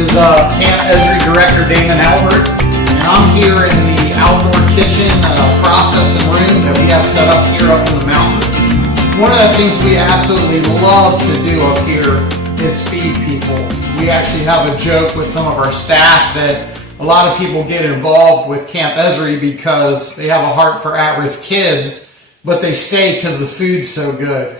This is Camp Ezri Director Damon, and I'm here in the outdoor kitchen processing room that we have set up here up in the mountain. One of the things we absolutely love to do up here is feed people. We actually have a joke with some of our staff that a lot of people get involved with Camp Ezri because they have a heart for at-risk kids, but they stay because the food's so good.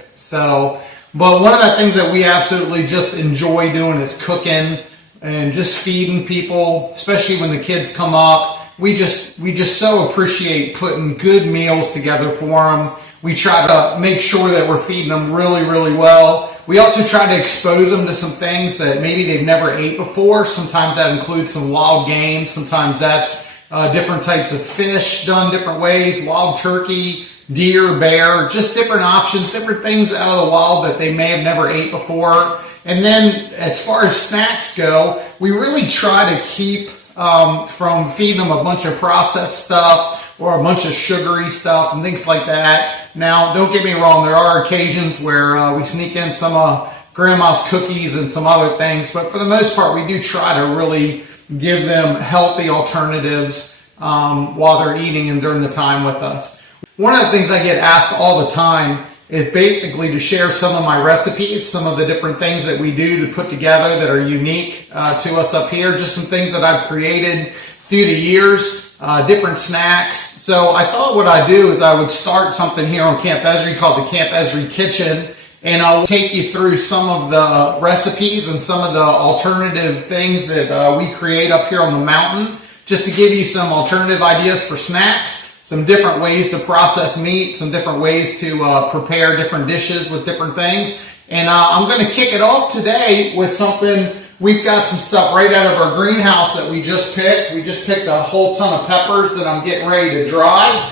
But one of the things that we absolutely just enjoy doing is cooking and just feeding people, especially when the kids come up. We just so appreciate putting good meals together for them. We try to make sure that we're feeding them really, really well. We also try to expose them to some things that maybe they've never ate before. Sometimes that includes some wild game. Sometimes that's different types of fish done different ways, wild turkey, deer, bear, just different options, different things out of the wild that they may have never ate before. And then as far as snacks go, we really try to keep from feeding them a bunch of processed stuff or a bunch of sugary stuff and things like that. Now, don't get me wrong, there are occasions where we sneak in some grandma's cookies and some other things, but for the most part, we do try to really give them healthy alternatives while they're eating and during the time with us. One of the things I get asked all the time is basically to share some of my recipes, some of the different things that we do to put together that are unique to us up here, just some things that I've created through the years, different snacks. So I thought what I'd do is I would start something here on Camp Ezri called the Camp Ezri Kitchen, and I'll take you through some of the recipes and some of the alternative things that we create up here on the mountain, just to give you some alternative ideas for snacks, some different ways to process meat, some different ways to prepare different dishes with different things. And I'm going to kick it off today with something. We've got some stuff right out of our greenhouse that we just picked. We just picked a whole ton of peppers that I'm getting ready to dry.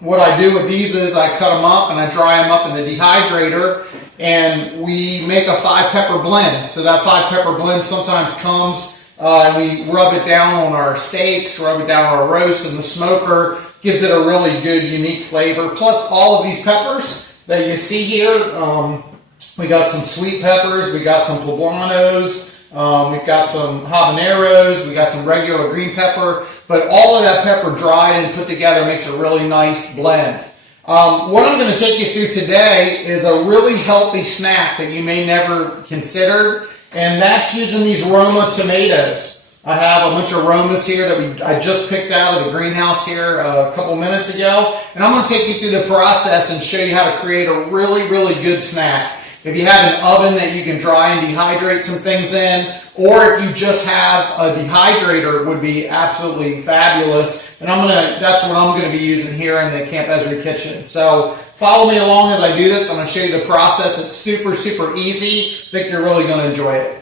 What I do with these is I cut them up and I dry them up in the dehydrator, and we make a 5-pepper blend. So that 5-pepper blend sometimes comes and we rub it down on our steaks, rub it down on our roast in the smoker. Gives it a really good, unique flavor. Plus all of these peppers that you see here, we got some sweet peppers, we got some poblanos, we've got some habaneros, we got some regular green pepper, but all of that pepper dried and put together makes a really nice blend. What I'm going to take you through today is a really healthy snack that you may never consider, and that's using these Roma tomatoes. I have a bunch of Romas here that I just picked out of the greenhouse here a couple minutes ago, and I'm going to take you through the process and show you how to create a really, really good snack. If you have an oven that you can dry and dehydrate some things in, or if you just have a dehydrator, it would be absolutely fabulous. And that's what I'm going to be using here in the Camp Ezri Kitchen. So follow me along as I do this. I'm going to show you the process. It's super, super easy. I think you're really going to enjoy it.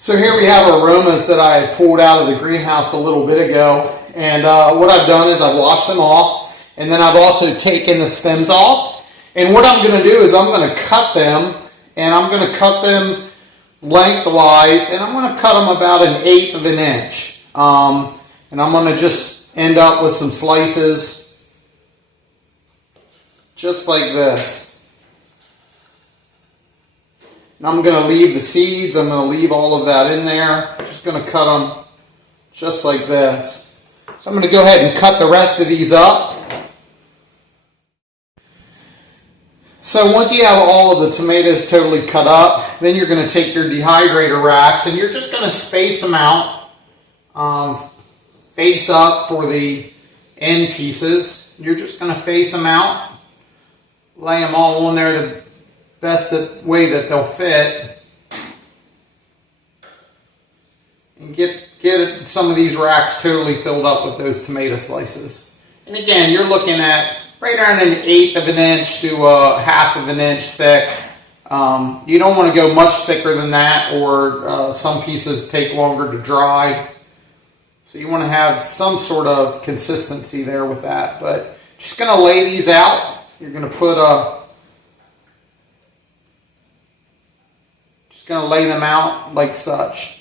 So here we have aromas that I pulled out of the greenhouse a little bit ago. And what I've done is I've washed them off, and then I've also taken the stems off. And what I'm going to do is I'm going to cut them, and I'm going to cut them lengthwise, and I'm going to cut them about 1/8 of an inch. And I'm going to just end up with some slices just like this. And I'm going to leave the seeds, I'm going to leave all of that in there. I'm just going to cut them just like this. So I'm going to go ahead and cut the rest of these up. So once you have all of the tomatoes totally cut up, then you're going to take your dehydrator racks and you're just going to space them out, face up for the end pieces. You're just going to face them out, lay them all on there the best way that they'll fit, and get some of these racks totally filled up with those tomato slices. And again, you're looking at right around 1/8 of an inch to 1/2 of an inch thick. You don't want to go much thicker than that, or some pieces take longer to dry. So you want to have some sort of consistency there with that. But just going to lay these out. You're going to put just going to lay them out like such.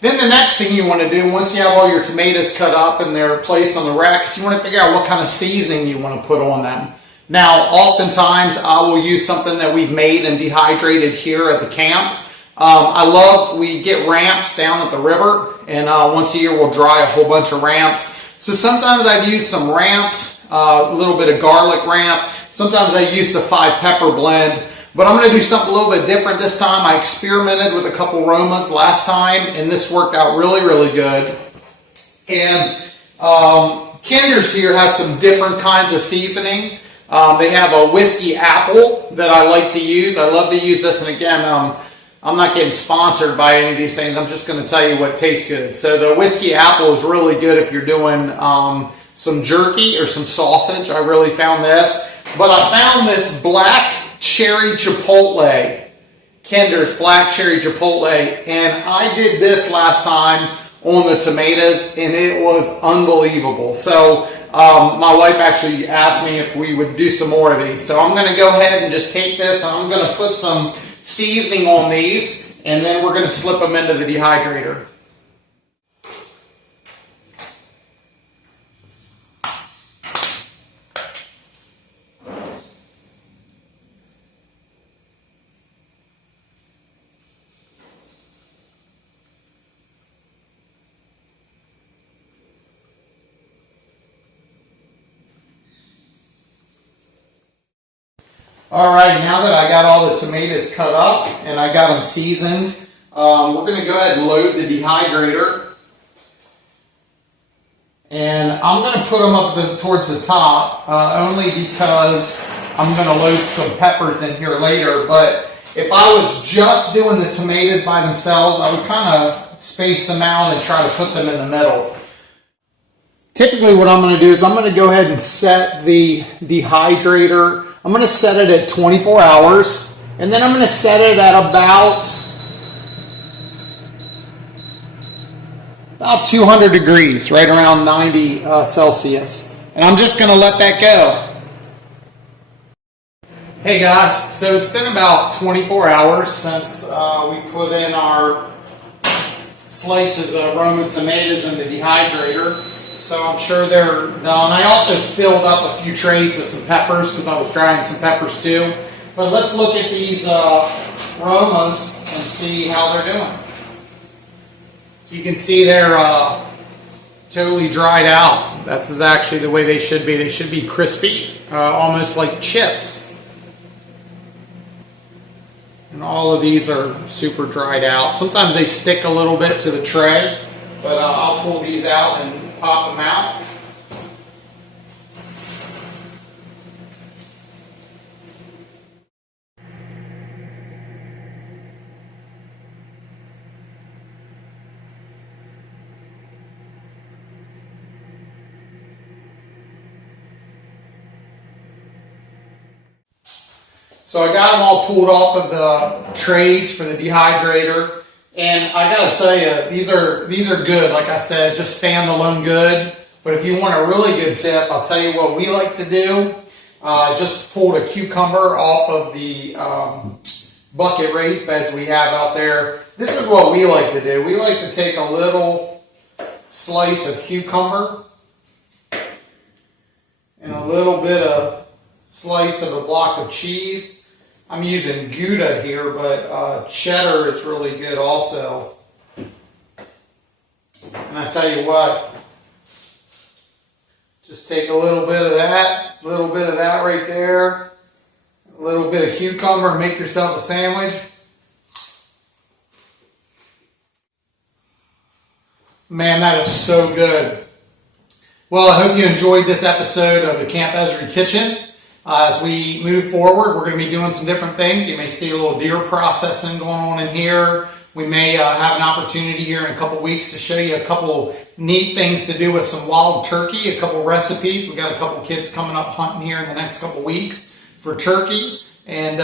Then the next thing you want to do, once you have all your tomatoes cut up and they're placed on the racks, you want to figure out what kind of seasoning you want to put on them. Now, oftentimes I will use something that we've made and dehydrated here at the camp. We get ramps down at the river, and once a year we'll dry a whole bunch of ramps. So sometimes I've used some ramps, a little bit of garlic ramp. Sometimes I use the 5 pepper blend, but I'm going to do something a little bit different this time. I experimented with a couple aromas last time, and this worked out really, really good. And Kinder's here has some different kinds of seasoning. They have a whiskey apple that I like to use. I love to use this, and again, I'm not getting sponsored by any of these things. I'm just going to tell you what tastes good. So the whiskey apple is really good if you're doing some jerky or some sausage. I really found this. But I found this black cherry chipotle, Kinder's black cherry chipotle, and I did this last time on the tomatoes, and it was unbelievable. So my wife actually asked me if we would do some more of these. So I'm going to go ahead and just take this, and I'm going to put some seasoning on these, and then we're going to slip them into the dehydrator. All right, now that I got all the tomatoes cut up and I got them seasoned, we're going to go ahead and load the dehydrator. And I'm going to put them up towards the top, only because I'm going to load some peppers in here later. But if I was just doing the tomatoes by themselves, I would kind of space them out and try to put them in the middle. Typically what I'm going to do is I'm going to go ahead and set the dehydrator. I'm going to set it at 24 hours, and then I'm going to set it at about 200 degrees, right around 90 Celsius. And I'm just going to let that go. Hey guys, so it's been about 24 hours since we put in our slices of Roman tomatoes in the dehydrator. So I'm sure they're done. I also filled up a few trays with some peppers because I was drying some peppers too. But let's look at these aromas and see how they're doing. You can see they're totally dried out. This is actually the way they should be. They should be crispy, almost like chips. And all of these are super dried out. Sometimes they stick a little bit to the tray, but I'll pull these out and pop them out. So I got them all pulled off of the trays for the dehydrator. And I gotta tell you, these are good. Like I said, just standalone good. But if you want a really good tip, I'll tell you what we like to do. Just pulled a cucumber off of the bucket raised beds we have out there. This is what we like to do. We like to take a little slice of cucumber and a little bit of slice of a block of cheese. I'm using Gouda here, but cheddar is really good also. And I tell you what, just take a little bit of that right there, a little bit of cucumber, and make yourself a sandwich. Man, that is so good. Well, I hope you enjoyed this episode of the Camp Ezri Kitchen. As we move forward, we're going to be doing some different things. You may see a little deer processing going on in here. We may have an opportunity here in a couple weeks to show you a couple neat things to do with some wild turkey, a couple recipes. We've got a couple kids coming up hunting here in the next couple weeks for turkey. And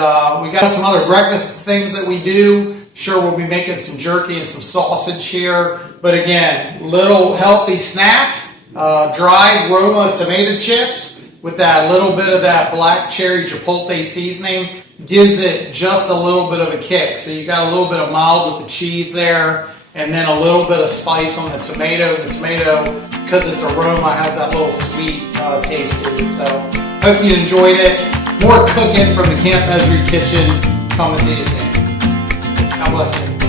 we got some other breakfast things that we do. Sure, we'll be making some jerky and some sausage here. But again, little healthy snack, dried Roma tomato chips, with that little bit of that black cherry chipotle seasoning, gives it just a little bit of a kick. So you got a little bit of mild with the cheese there, and then a little bit of spice on the tomato. The tomato, because it's aroma, has that little sweet taste to it. So Hope you enjoyed it. More cooking from the Camp Ezri Kitchen. Come and see you soon. God bless you.